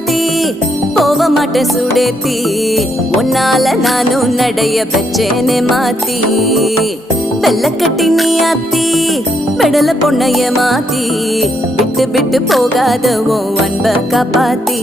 மாத்தி போக மாட்டேன் சுடேத்தி உன்னால நானும் நடைய பெச்சேனே மாத்தி வெள்ளக்கட்டி நீ ஆத்தி பெடல பொண்ணைய மாத்தி விட்டு விட்டு போகாத உன் அன்ப காப்பாத்தி